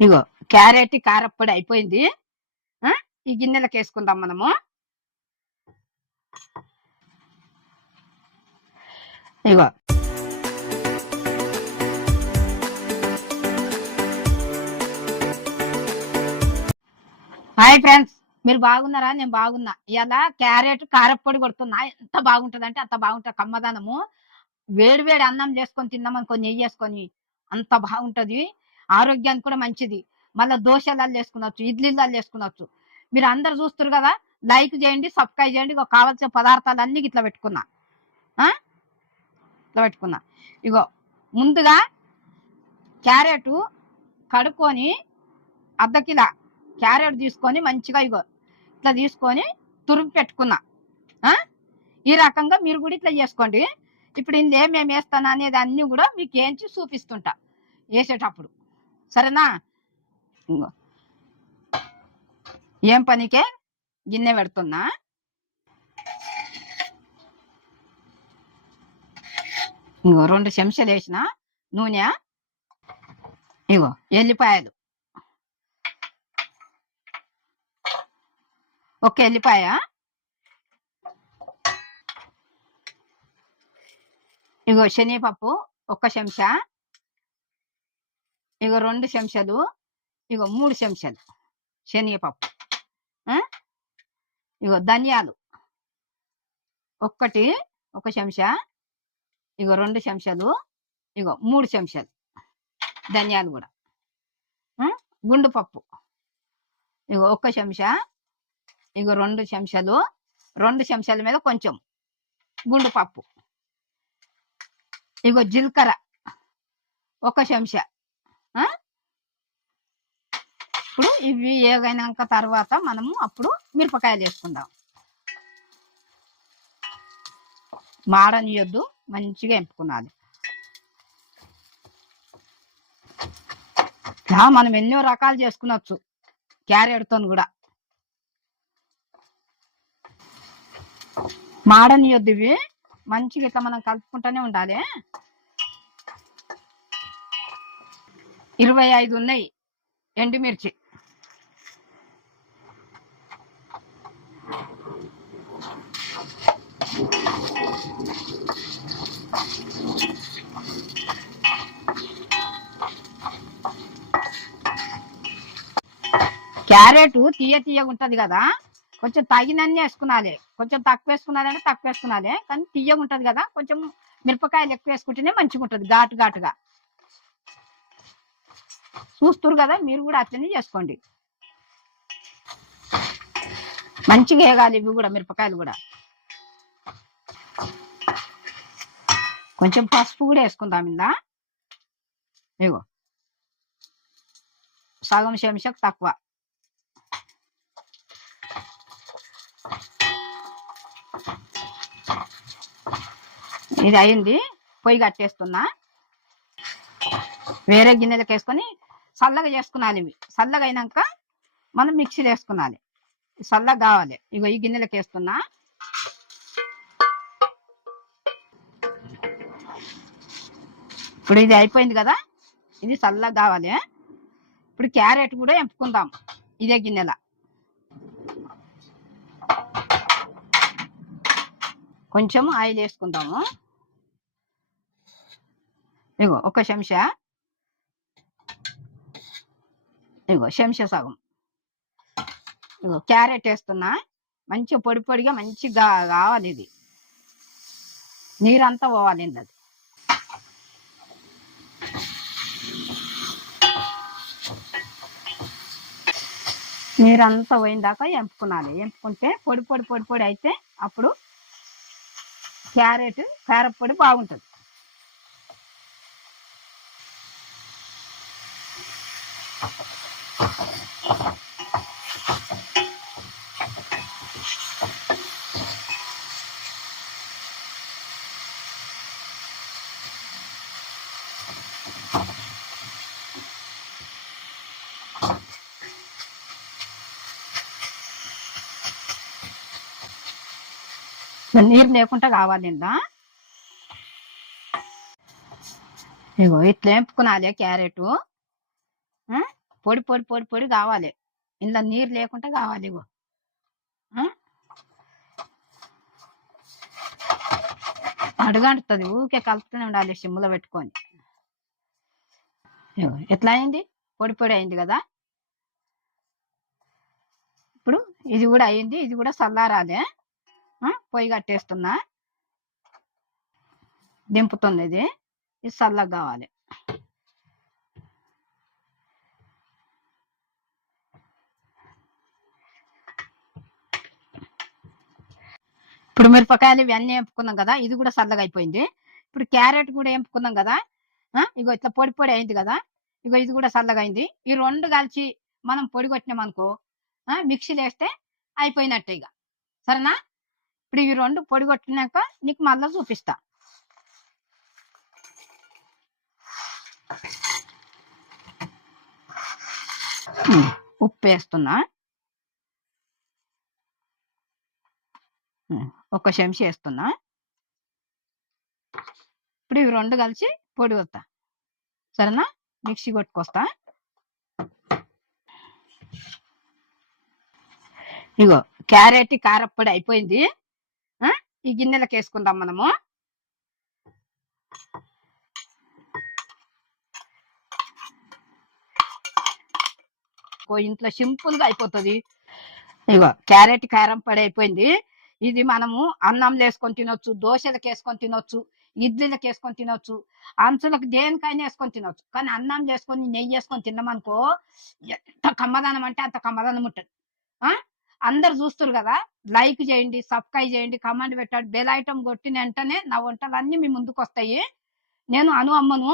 ఇగో carrot కారప్పొడి అయిపోయింది. ఆ? ఈ గిన్నెలకు వేసుకుందాం మనము. ఇగో. హాయ్ ఫ్రెండ్స్ మీరు బాగున్నారా? నేను బాగున్నా. ఇలా క్యారెట్ కారప్పొడి కొడుతున్నా. ఎంత బాగుంటుంది అంటే అంత బాగుంటుంది. కమ్మదానము. వేడి వేడి అన్నం చేసుకొని తిన్నామని కొన్ని నెయ్యి వేసుకొని అంత బాగుంటది. ఆరోగ్యానికి కూడా మంచిది. మళ్ళీ దోశలు వేసుకునొచ్చు ఇడ్లీలలో వేసుకునొచ్చు. మీరు అందరు చూస్తారు కదా లైక్ చేయండి సబ్స్క్రైబ్ చేయండి ఇగో కావాల్సిన పదార్థాలు అన్ని ఇట్లా పెట్టుకున్నా. ఇట్లా పెట్టుకున్నా. ఇగో ముందుగా క్యారెట్ కడుక్కొని అర్ధ కిలో క్యారెట్ తీసుకొని మంచిగా ఇగో ఇట్లా తీసుకొని తురుపు పెట్టుకున్నా. ఈ రకంగా మీరు కూడా ఇట్లా చేసుకోండి. ఇప్పుడు ఇందులో ఏమేమి వేస్తాను అనేది అన్నీ కూడా మీకు ఏంచి చూపిస్తుంటా. వేసేటప్పుడు. సరేనా? ఇంకో ఏం పనికే? గిన్నె పెడుతున్నా ఇంకో రెండు చెంచాలు వేసిన? నూనె? ఇగో ఎల్లిపాయలు. ఒక ఎల్లిపాయ? ఇగో శనగపప్పు ఒక చెంచా. ఇగో రెండు చెంచాలు ఇగో మూడు చెంచాలు శనగపప్పు ఇగో ధనియాలు ఒక్కటి ఒక చెంచా ఇగో రెండు చెంచాలు ఇగో మూడు చెంచాలు ధనియాలు కూడా గుండు పప్పు ఇగో ఒక్క చెంచా ఇగో రెండు చెంచాలు రెండు చెంచాల మీద కొంచెం గుండు పప్పు ఇగో జీలకర్ర ఒక చెంచా ఇప్పుడు ఇవి ఏగైనాక తర్వాత మనము అప్పుడు మిరపకాయలు వేసుకుందాం. మాడనియొద్దు మంచిగా ఎంపుకున్నది మనం ఎన్నో రకాలు చేసుకునొచ్చు క్యారెట్తో కూడా. మాడనియొద్దు ఇవి మంచిగా ఇట్లా మనం కలుపుకుంటూనే ఉండాలి ఇరవై ఐదు ఉన్నాయి. ఎండుమిర్చి క్యారెట్ తీయ తీయగా ఉంటది కదా కొంచెం తగినన్ని వేసుకున్నాలి కొంచెం తక్కువ వేసుకున్నారంటే తక్కువ వేసుకున్నాలి కానీ తీయగా ఉంటది కదా కొంచెం మిరపకాయలు ఎక్కువ వేసుకుంటేనే మంచిగా ఉంటుంది ఘాటు ఘాటుగా. చూస్తురు కదా మీరు కూడా అట్లనే చేసుకోండి. మంచిగా వేగాలి ఇవి కూడా మిరపకాయలు కూడా. కొంచెం పసుపు కూడా వేసుకుందాం ఇందా. ఇగో. సగం చెంచాకు తక్కువ. ఇది అయింది పొయ్యి కట్టేస్తున్నా. వేరే గిన్నెలకు వేసుకొని చల్లగా చేసుకున్నాలి ఇవి. చల్లగా అయినాక మనం మిక్సీలో వేసుకున్నాలి చల్లగా కావాలి. ఇగో ఈ గిన్నెలకు వేస్తున్నా. ఇప్పుడు ఇది అయిపోయింది కదా? ఇది చల్లగా కావాలి. ఇప్పుడు క్యారెట్ కూడా ఎంపుకుందాం. ఇదే గిన్నెల. కొంచెం ఆయిల్ వేసుకుందాము. ఇగో ఒక చెంచా ఇగో చెంచా సగం. ఇగో క్యారెట్ వేస్తున్నా మంచిగా పొడి పొడిగా మంచిగా కావాలి ఇది. నీరంతా పోవాలి అది నీరంతా పోయిన దాకా ఎంపుకున్నాలి ఎంపుకుంటే పొడి పొడి పొడి పొడి అయితే అప్పుడు క్యారెట్ కారపొడి బాగుంటుంది. నీరు లేకుండా కావాలి ఇందా ఇగో ఇట్లా ఎంపుకునాలి క్యారెట్. పొడి పొడి పొడి పొడి కావాలి. ఇందులో నీరు లేకుండా కావాలి ఇగో. అడుగంటుతుంది ఊకే కలుపుతూనే ఉండాలి సిమ్ములో పెట్టుకొని. ఇగో ఎట్లా అయింది? పొడి పొడి అయింది కదా? ఇప్పుడు ఇది కూడా అయింది ఇది కూడా చల్లారాలే. పొయ్యి కట్టేస్తున్నా. దింపుతుంది ఇది ఇది చల్లగా కావాలి. ఇప్పుడు మిరపకాయలు ఇవన్నీ ఎంపుకున్నాం కదా ఇది కూడా చల్లగా అయిపోయింది. ఇప్పుడు క్యారెట్ కూడా ఎంపుకున్నాం కదా ఇగో ఇట్లా పొడి పొడి అయింది కదా ఇగో ఇది కూడా చల్లగా అయింది. ఈ రెండు కలిసి మనం పొడి కొట్టినాం అనుకో మిక్సీలో వేస్తే అయిపోయినట్టే ఇక సరేనా? ఇప్పుడు ఈ రెండు పొడి కొట్టినాక నీకు మళ్ళీ చూపిస్తా. ఉప్పు వేస్తున్నా. ఒక చెంచా వేస్తున్నా ఇప్పుడు ఇవి రెండు కలిసి పొడి వస్తా సరేనా? మిక్సీ కొట్టుకొస్తా. ఇగో క్యారెట్ కారప్పొడి అయిపోయింది. ఆ? ఈ గిన్నెలకు వేసుకుందాం మనము. ఓ ఇంట్లో సింపుల్గా అయిపోతుంది. ఇగో క్యారెట్ కారం పొడి అయిపోయింది. ఇది మనము అన్నంలో వేసుకొని తినొచ్చు దోశలకు వేసుకొని తినొచ్చు ఇడ్లీలకు వేసుకొని తినొచ్చు అంచులకు దేనికైనా వేసుకొని తినొచ్చు. కానీ అన్నం చేసుకొని నెయ్యి వేసుకొని తిన్నామనుకో ఎంత కమ్మదానం అంటే అంత కమ్మదానం ఉంటుంది. ఆ? అందరు చూస్తారు కదా? లైక్ చేయండి సబ్స్క్రైబ్ చేయండి కమెంట్ పెట్టండి. బెల్ ఐటమ్ కొట్టిన వెంటనే నా వంటలన్నీ మీ ముందుకు వస్తాయి నేను అను అమ్మను